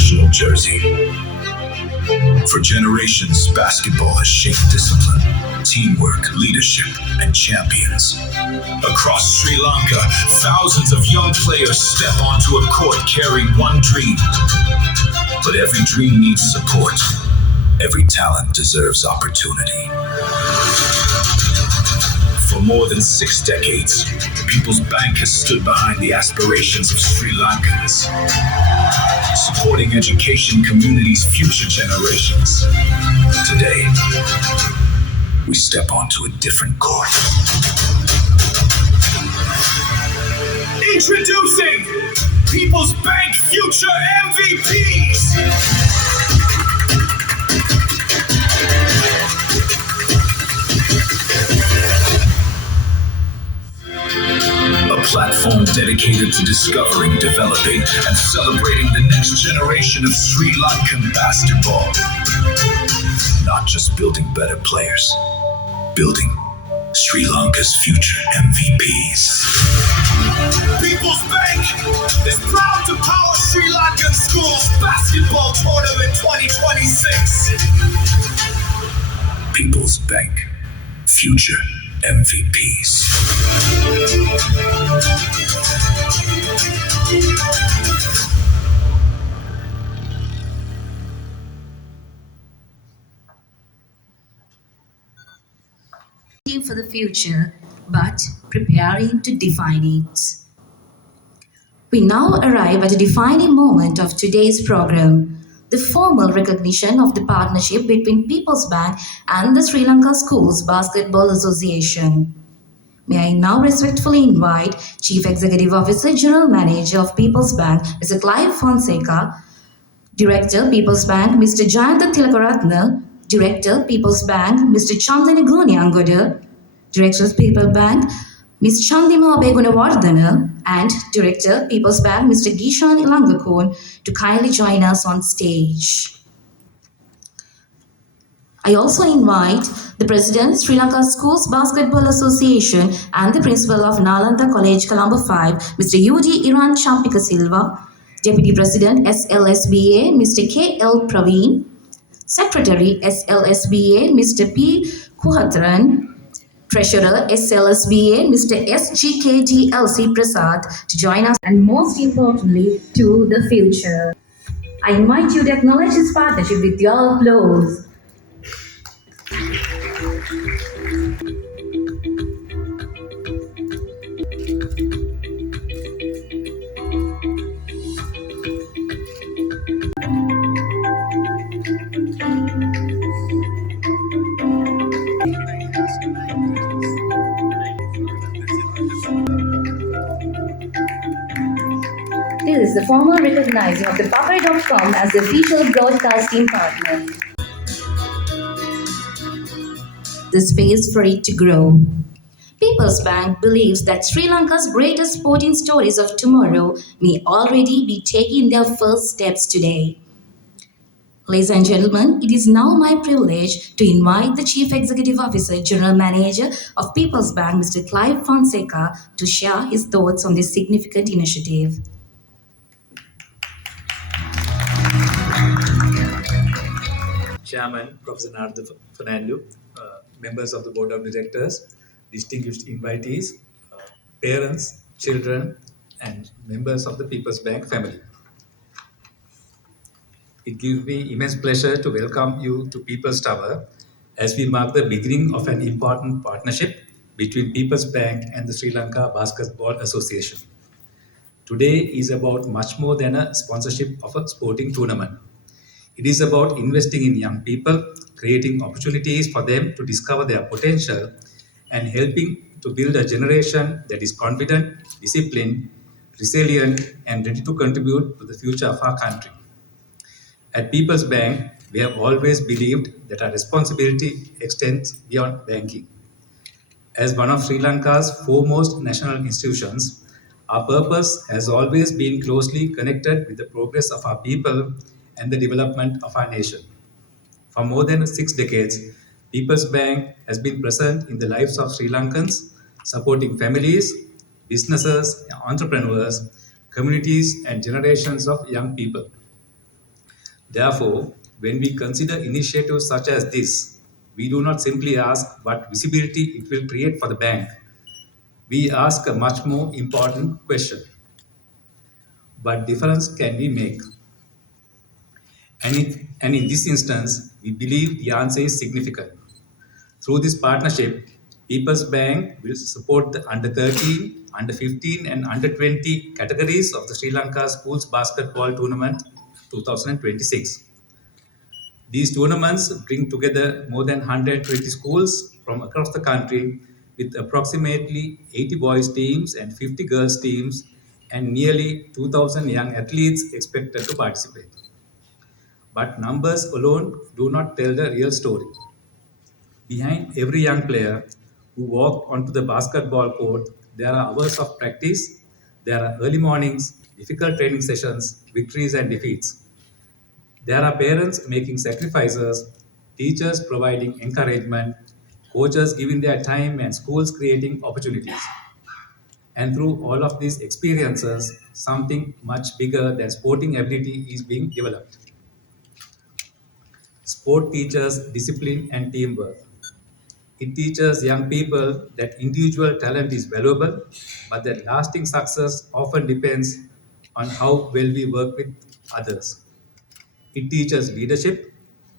national jersey. For generations, basketball has shaped discipline, teamwork, leadership, and champions. Across Sri Lanka, thousands of young players step onto a court carrying one dream. But every dream needs support. Every talent deserves opportunity. For more than 6 decades, People's Bank has stood behind the aspirations of Sri Lankans, supporting education, communities, future generations. Today, we step onto a different court. Introducing People's Bank Future MVPs. A platform dedicated to discovering, developing, and celebrating the next generation of Sri Lankan basketball. Not just building better players, building Sri Lanka's future MVPs. People's Bank is proud to power Sri Lankan schools basketball tournament 2026. People's Bank, future MVPs. For the future, but preparing to define it. We now arrive at a defining moment of today's program, the formal recognition of the partnership between People's Bank and the Sri Lanka Schools Basketball Association. May I now respectfully invite Chief Executive Officer, General Manager of People's Bank, Mr. Clive Fonseca, Director, People's Bank, Mr. Jayantha Tilakaratne, Director, People's Bank, Mr. Chandana Angoda, Director of People's Bank, Ms. Chandima Begunawardana, and Director, People's Bank, Mr. Gishan Ilangakon, to kindly join us on stage. I also invite the President, Sri Lanka Schools Basketball Association, and the Principal of Nalanda College, Colombo 5, Mr. U.D. Iran Champika Silva, Deputy President, SLSBA, Mr. K.L. Praveen, Secretary, SLSBA, Mr. P. Kuhatran, Treasurer, SLSBA, Mr. SGKDLC Prasad, to join us, and most importantly, to the future. I invite you to acknowledge this partnership with your applause. This is the formal recognizing of the Papare.com as the official broadcasting partner. The space for it to grow. People's Bank believes that Sri Lanka's greatest sporting stories of tomorrow may already be taking their first steps today. Ladies and gentlemen, it is now my privilege to invite the Chief Executive Officer, General Manager of People's Bank, Mr. Clive Fonseca, to share his thoughts on this significant initiative. Chairman, Professor Narada Fernando, members of the Board of Directors, distinguished invitees, parents, children, and members of the People's Bank family. It gives me immense pleasure to welcome you to People's Tower as we mark the beginning of an important partnership between People's Bank and the Sri Lanka Basketball Association. Today is about much more than a sponsorship of a sporting tournament. It is about investing in young people, creating opportunities for them to discover their potential, and helping to build a generation that is confident, disciplined, resilient, and ready to contribute to the future of our country. At People's Bank, we have always believed that our responsibility extends beyond banking. As one of Sri Lanka's foremost national institutions, our purpose has always been closely connected with the progress of our people and the development of our nation. For more than 6 decades, People's Bank has been present in the lives of Sri Lankans, supporting families, businesses, entrepreneurs, communities, and generations of young people. Therefore, when we consider initiatives such as this, we do not simply ask what visibility it will create for the bank. We ask a much more important question: what difference can we make? And in this instance, we believe the answer is significant. Through this partnership, People's Bank will support the under 13, under 15, and under 20 categories of the Sri Lanka Schools Basketball Tournament 2026. These tournaments bring together more than 120 schools from across the country with approximately 80 boys teams and 50 girls teams and nearly 2,000 young athletes expected to participate. But numbers alone do not tell the real story. Behind every young player who walked onto the basketball court, there are hours of practice, there are early mornings, difficult training sessions, victories and defeats. There are parents making sacrifices, teachers providing encouragement, coaches giving their time, and schools creating opportunities. And through all of these experiences, something much bigger than sporting ability is being developed. Sport teaches discipline and teamwork. It teaches young people that individual talent is valuable, but that lasting success often depends on how well we work with others. It teaches leadership,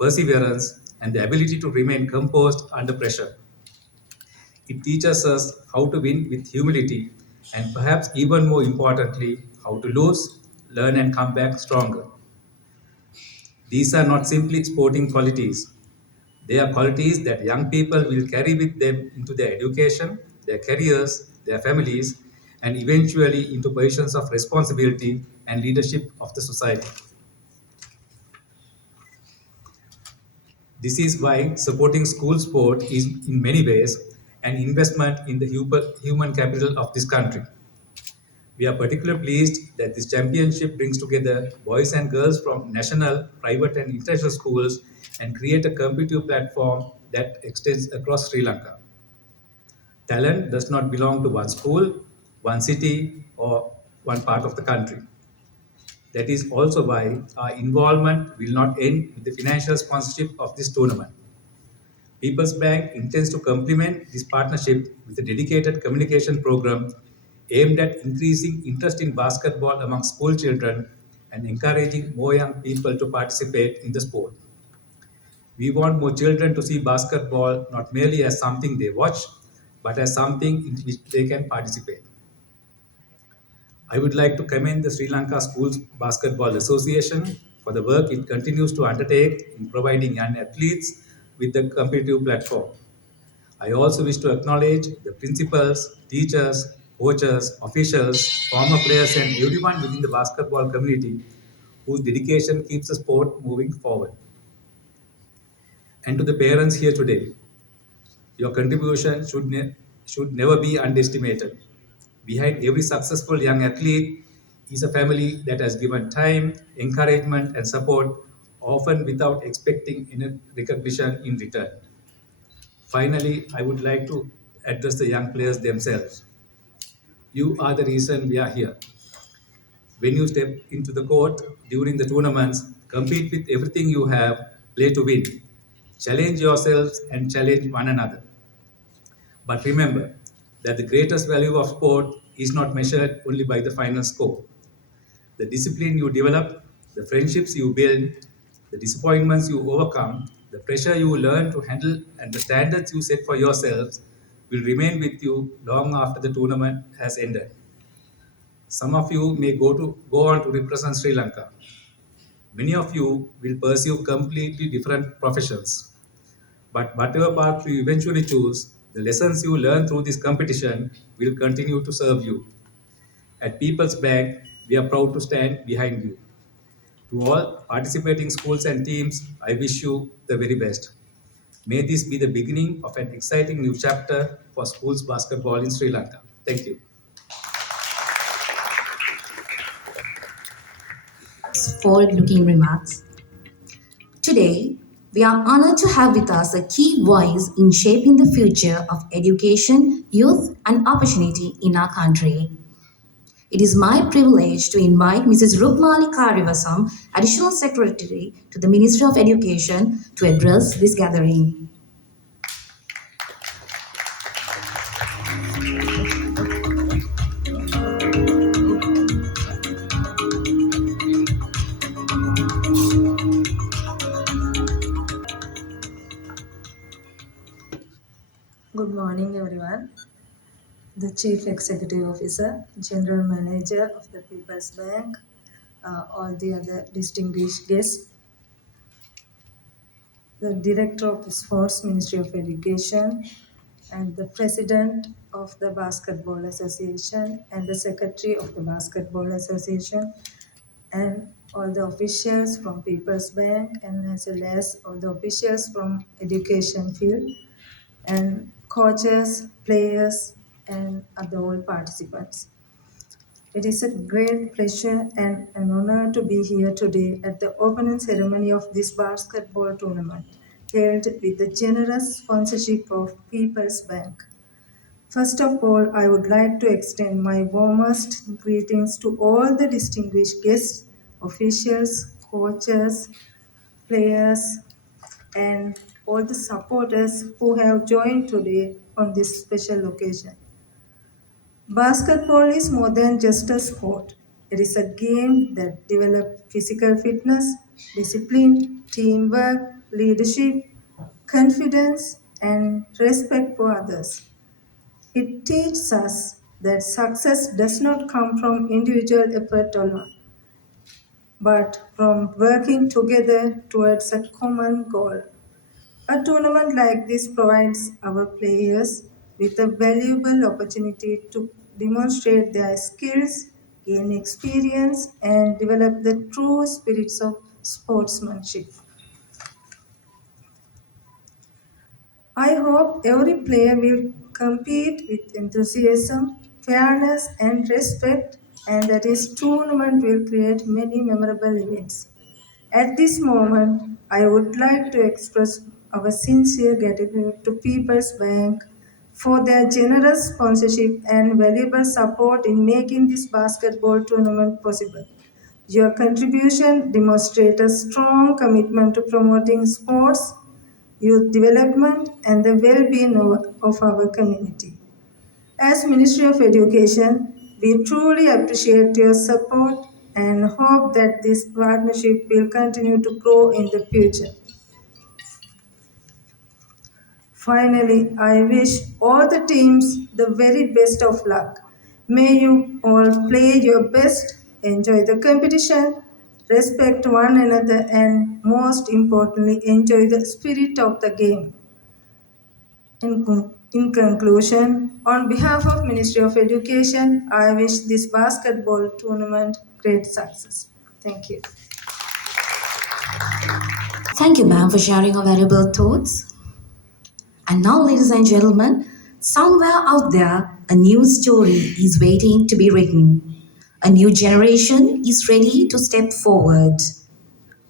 perseverance, and the ability to remain composed under pressure. It teaches us how to win with humility, and perhaps even more importantly, how to lose, learn, and come back stronger. These are not simply sporting qualities. They are qualities that young people will carry with them into their education, their careers, their families, and eventually into positions of responsibility and leadership of the society. This is why supporting school sport is, in many ways, an investment in the human capital of this country. We are particularly pleased that this championship brings together boys and girls from national, private, and international schools and create a competitive platform that extends across Sri Lanka. Talent does not belong to one school, one city, or one part of the country. That is also why our involvement will not end with the financial sponsorship of this tournament. People's Bank intends to complement this partnership with a dedicated communication program aimed at increasing interest in basketball among school children and encouraging more young people to participate in the sport. We want more children to see basketball not merely as something they watch, but as something in which they can participate. I would like to commend the Sri Lanka Schools Basketball Association for the work it continues to undertake in providing young athletes with a competitive platform. I also wish to acknowledge the principals, teachers, coaches, officials, former players, and everyone within the basketball community whose dedication keeps the sport moving forward. And to the parents here today, your contribution should never be underestimated. Behind every successful young athlete is a family that has given time, encouragement, and support, often without expecting any recognition in return. Finally, I would like to address the young players themselves. You are the reason we are here. When you step into the court during the tournaments, compete with everything you have, play to win. Challenge yourselves and challenge one another. But remember that the greatest value of sport is not measured only by the final score. The discipline you develop, the friendships you build, the disappointments you overcome, the pressure you learn to handle, and the standards you set for yourselves will remain with you long after the tournament has ended. Some of you may go on to represent Sri Lanka. Many of you will pursue completely different professions. But whatever path you eventually choose, the lessons you learn through this competition will continue to serve you. At People's Bank, we are proud to stand behind you. To all participating schools and teams, I wish you the very best. May this be the beginning of an exciting new chapter for schools basketball in Sri Lanka. Thank you. Forward-looking remarks. Today, we are honored to have with us a key voice in shaping the future of education, youth, and opportunity in our country. It is my privilege to invite Mrs. Rukmali Karivasam, Additional Secretary to the Ministry of Education, to address this gathering. Good morning, everyone. The Chief Executive Officer, General Manager of the People's Bank, all the other distinguished guests, the Director of the Sports Ministry of Education, and the President of the Basketball Association, and the Secretary of the Basketball Association, and all the officials from People's Bank, and as well as all the officials from education field, and coaches, players, and other all participants. It is a great pleasure and an honor to be here today at the opening ceremony of this basketball tournament, held with the generous sponsorship of People's Bank. First of all, I would like to extend my warmest greetings to all the distinguished guests, officials, coaches, players, and all the supporters who have joined today on this special occasion. Basketball is more than just a sport. It is a game that develops physical fitness, discipline, teamwork, leadership, confidence, and respect for others. It teaches us that success does not come from individual effort alone, but from working together towards a common goal. A tournament like this provides our players with a valuable opportunity to demonstrate their skills, gain experience, and develop the true spirits of sportsmanship. I hope every player will compete with enthusiasm, fairness, and respect, and that this tournament will create many memorable events. At this moment, I would like to express our sincere gratitude to People's Bank for their generous sponsorship and valuable support in making this basketball tournament possible. Your contribution demonstrates a strong commitment to promoting sports, youth development, and the well-being of our community. As Ministry of Education, we truly appreciate your support and hope that this partnership will continue to grow in the future. Finally, I wish all the teams the very best of luck. May you all play your best, enjoy the competition, respect one another, and most importantly, enjoy the spirit of the game. In conclusion, on behalf of Ministry of Education, I wish this basketball tournament great success. Thank you. Thank you, ma'am, for sharing your valuable thoughts. And now, ladies and gentlemen, somewhere out there, a new story is waiting to be written. A new generation is ready to step forward.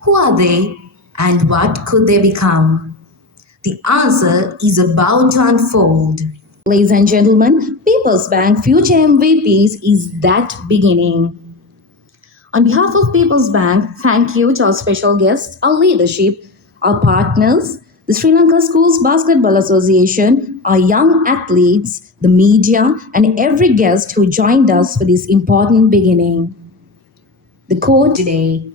Who are they and what could they become? The answer is about to unfold. Ladies and gentlemen, People's Bank Future MVPs is that beginning. On behalf of People's Bank, thank you to our special guests, our leadership, our partners, the Sri Lanka Schools Basketball Association, our young athletes, the media, and every guest who joined us for this important beginning. The quote today: